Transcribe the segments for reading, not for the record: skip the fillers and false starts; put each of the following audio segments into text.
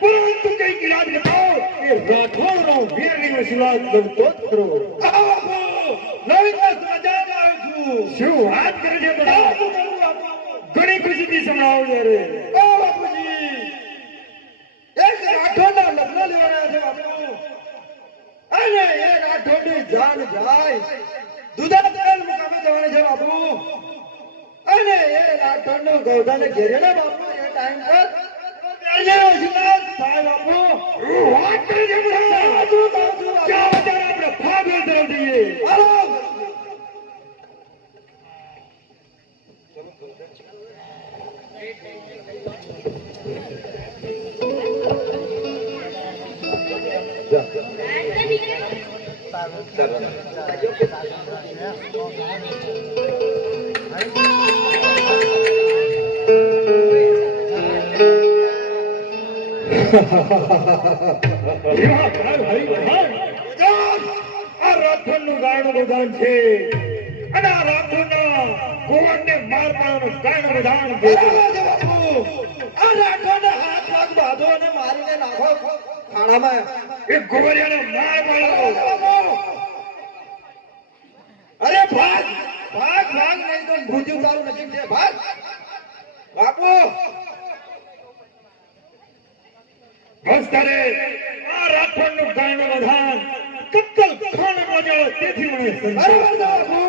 પરંતુ કઈ ઇલાજ બતાવો એ રાઠોડનો વીરની વસીલાત બનતો જ ખરો. નવી સમાચાર આવ્યો છું. શું વાત કરે છે બધા? ઘણી ખુશીથી સંભળાવો રે. ઓ બાપુજી, એક રાઠોડના લગ્ન લેવાના છે બાપુ. અને એ રાઠોડની જાન જાય દુધાતેલ મુકામે જવાની છે બાપુ. અને એ રાઠોડનો ગૌધાને ઘેરે ને બાપુ એ ટાઈમ પર રાઠોડનું ગાયનું વિધાન છે અને આ રાઠોડના ગોવર્ધનને મારવાનું ગાયનું વિધાન છે. આ રાઠોડના હાથ પગ બાંધો અને મારીને નાખો ખાડામાં. એ ગોવરિયાને માર મારો. અરે ભાગ ભાગ ભાગ નહીં તો મૃત્યુ તારું નજીક છે. ભાગ બાપુ. બસ તારે આ રાખણનું ગાયનું વધાન કત્તલ ખાને મજાવે તેથી મને બરાબર બાપુ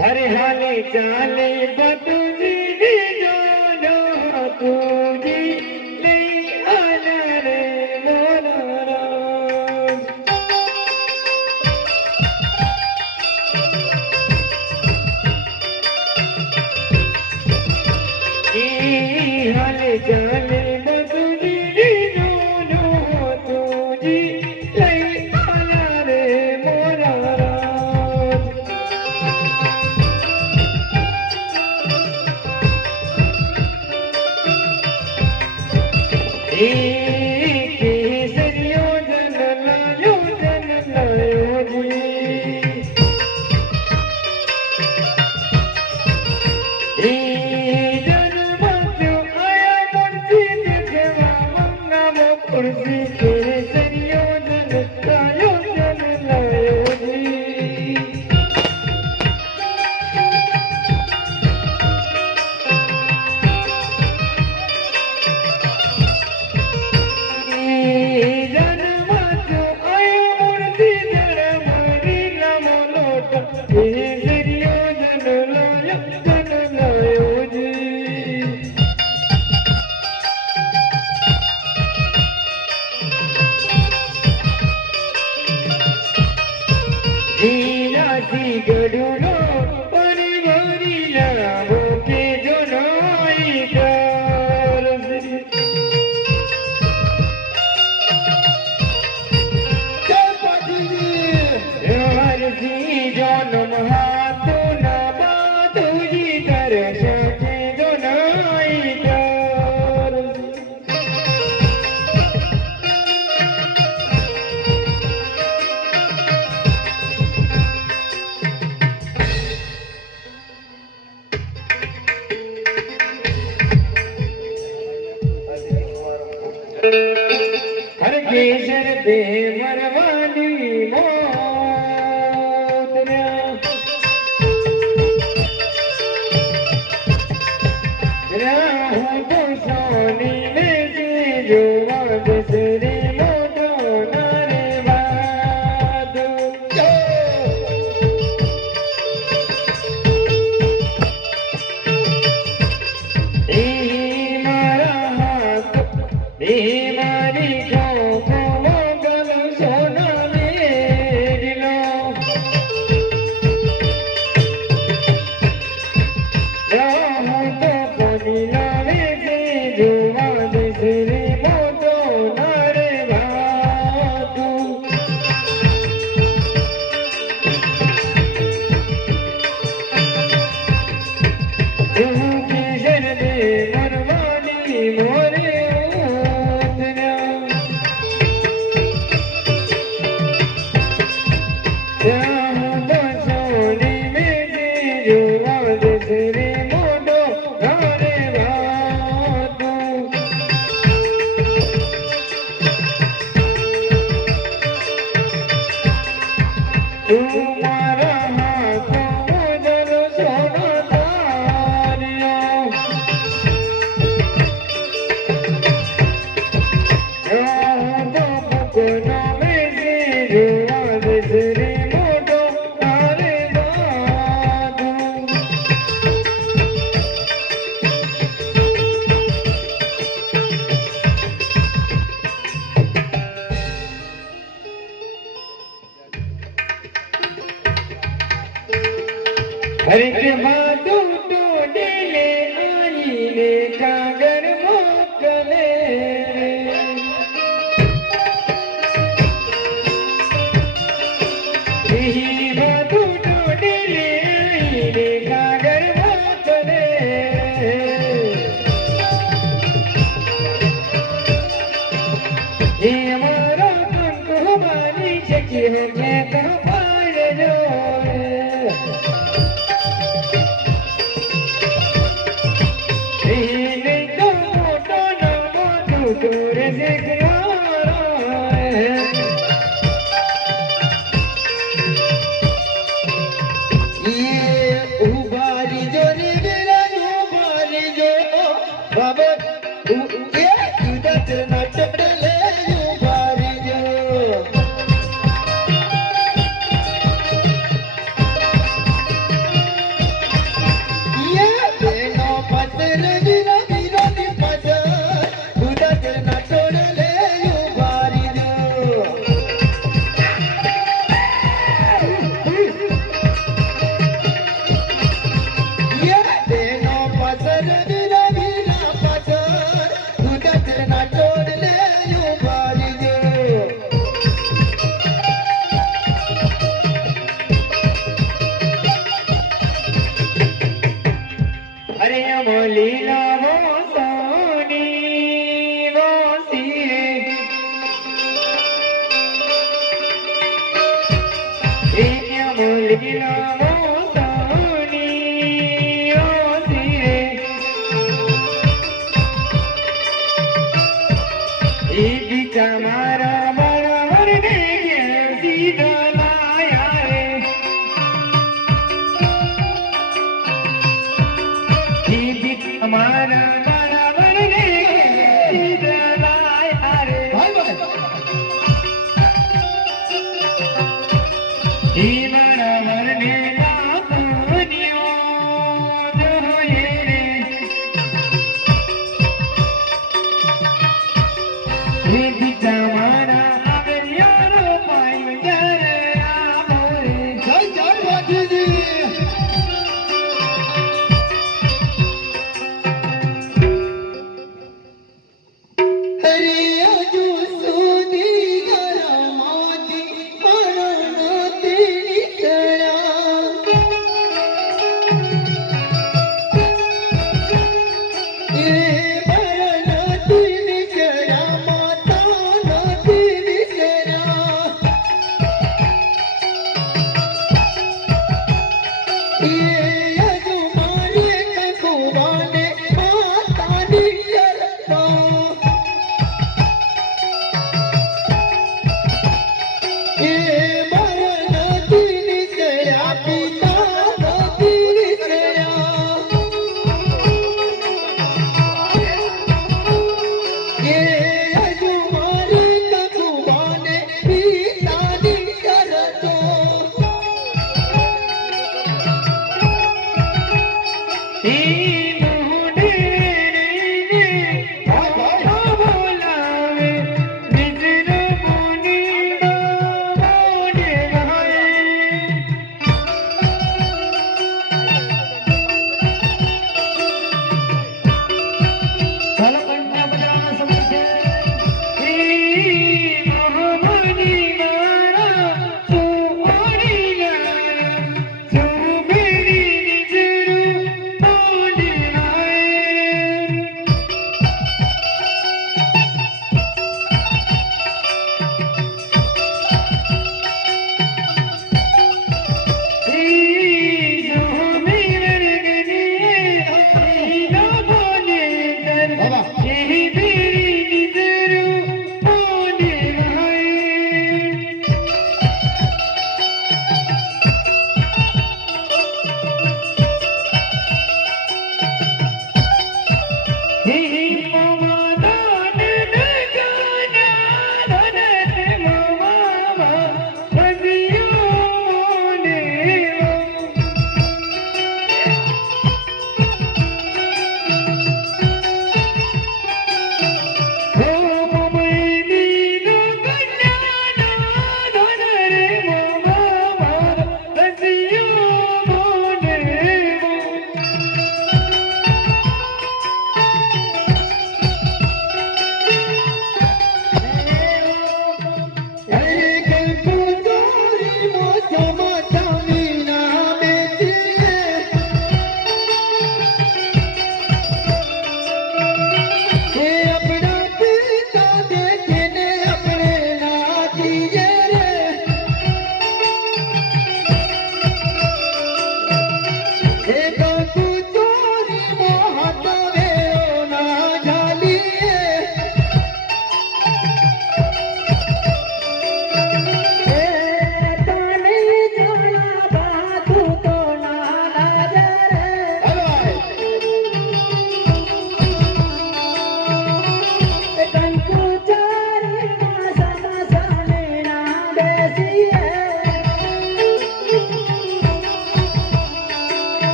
हरे हाले चाले बतूजी जो तुझी ले आना रे मोरा हाले चाले बतूजी जो तुझी ले आना रे मोरा गडुलो परिवारी लाभो के जोनाई कर हर सी जन्म हाथो ना तुझी कर सके जोनाई कर हर केसर पे मरवानी मौत राहूं तो सोनी में से जो बिसरी मोटो नारे बादू मारा हाथ मारी हर के बादू तो डेले आई ने कागर मोकले ही बादू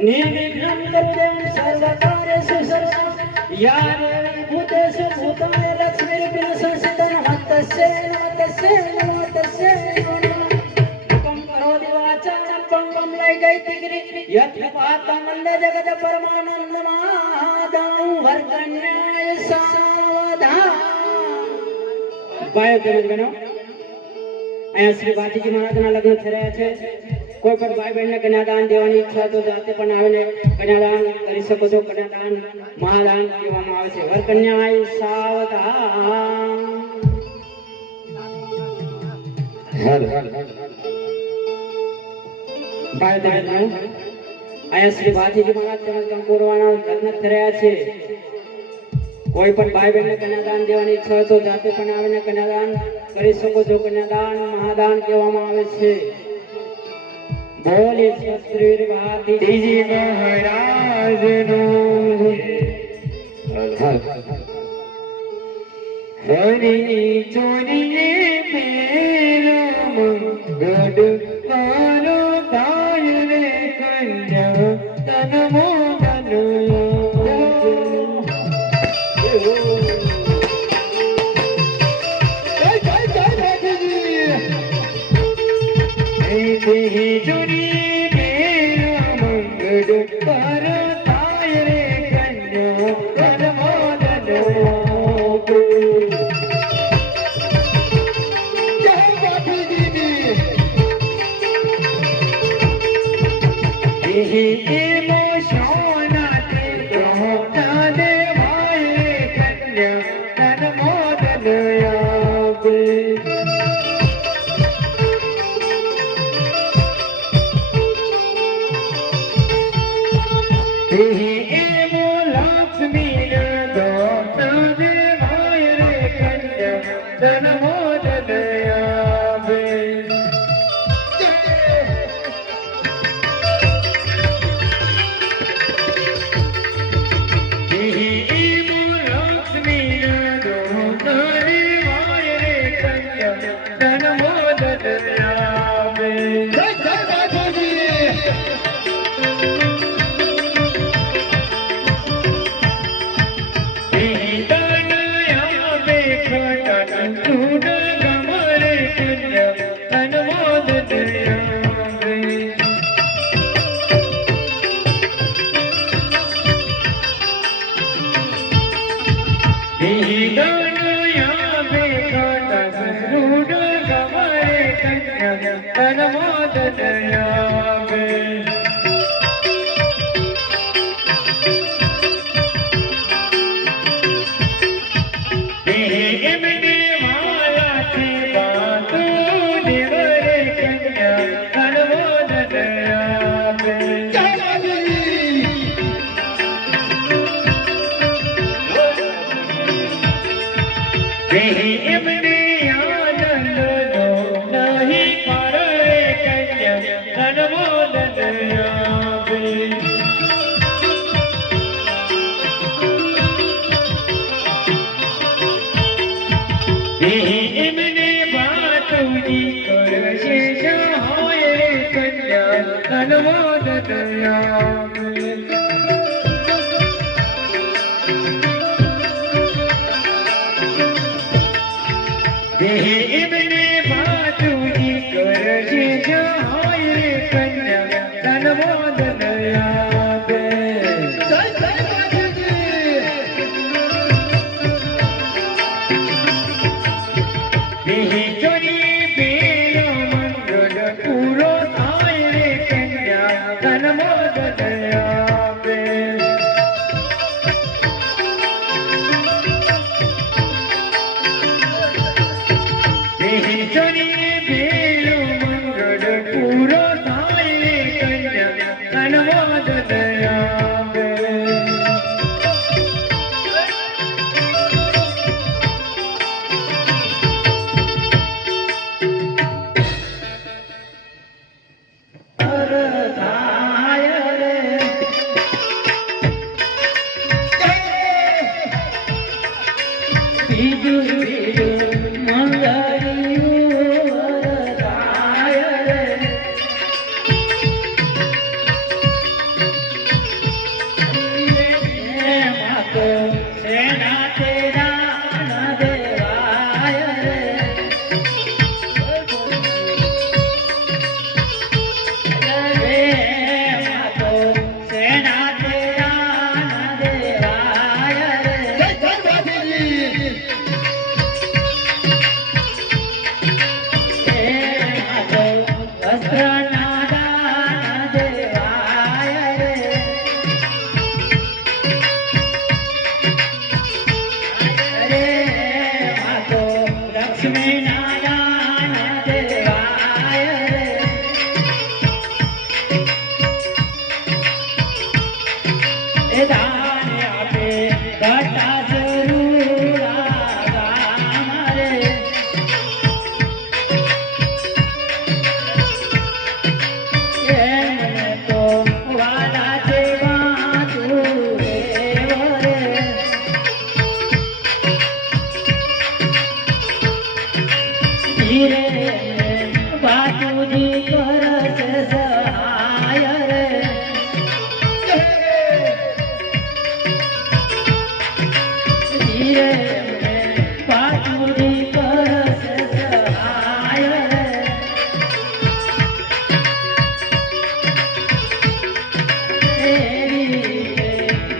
निर्विघ्नं कुरुदेवं सर्वकार्येषु सर्वदा या देवी भूतेषु भूतानि लक्ष्मीरूपेण संस्थिता नमस्तस्यै नमस्तस्यै नमस्तस्यै नमः करोति वाचालं पङ्गुं लययति गिरिं यत्कृपातं वन्दे जगत् परमानन्दमाधवं वरकन्याय सावधान ભાઈઓ તેમજ બહેનો અહીંયા શ્રી બાજીજી મહારાજના લગ્ન થઈ રહ્યા છે કોઈ પણ ભાઈ બહેનને કન્યાદાન દેવાની ઈચ્છા તો જાતે પણ આવીને કન્યાદાન કરી શકો છો. કન્યાદાન મહાદાન કહેવામાં આવે છે. વર કન્યાય સાવધાન. ભાઈ બહેનો અહીંયા શ્રી ભાતીજી મહારાજ તેમજ કંકુરવાના લગ્ન થયા છે. કોઈ પણ ભાઈ બહેનને કન્યાદાન દેવાની ઈચ્છા હોય તો જાતે પણ આવીને કન્યાદાન કરી શકો છો. કન્યાદાન મહાદાન કહેવામાં આવે છે. બોલે શ્રી ભાતીજી મહારાજનું હરી ચોરીએ મેરા મંગળ કાનો થાય રે કન્યા તન મોદન ચોરી મેરા મંગળ કાનો થાય રે કન્યા તન મોદન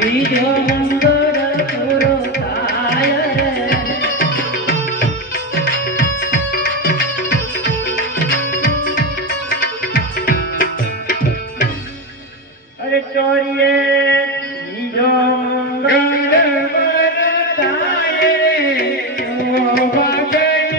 બીજો મંગળ પૂરો થાય રે. અરે ચોરીએ બીજો મંગળ વરસાય રે. ઓ વાગડેરી.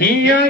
Yo,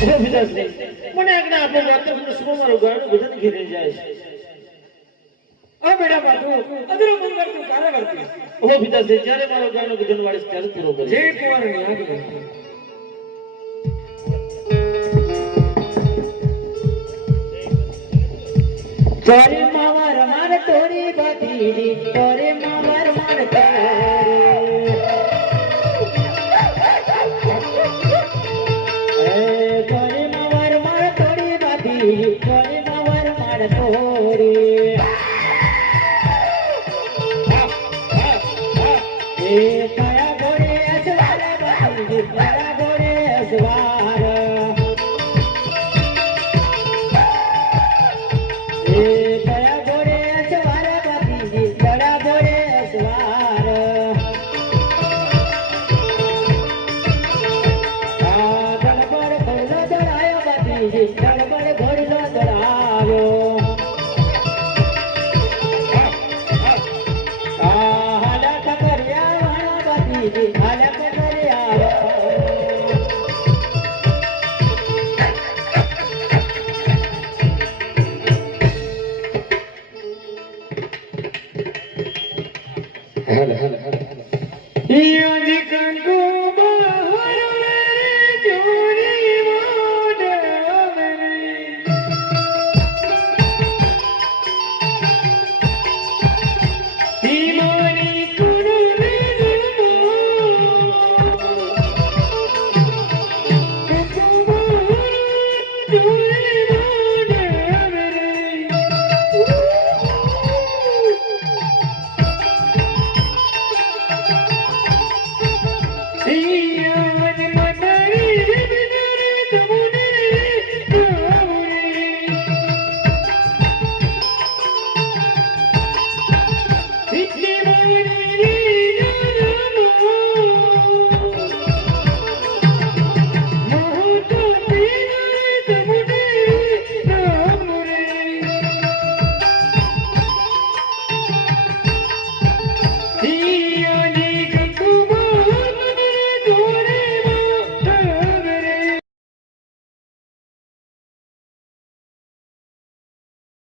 હો પિતાશ્રી મને આજ્ઞા આપો માત્ર પુરુષો મારું ગાડું બધાને ઘેરે જાય છે આ બેટા બાજુ અદરો મંગળ તું કારે વર્તી હો પિતાશ્રી જ્યારે મારો ગાડું બધાને વાળીશ ત્યારે પૂરો કરે જે કુંવરની આજ્ઞા તોરે માવર માર તોરી બાતીડી તોરે માવર માર તોરી તોરે માવર માર તોરી બાતીડી તોરે માવર માર તોરી એ તારા ઘોડે અસવારે બાતીડી તારા ઘોડે અસવારે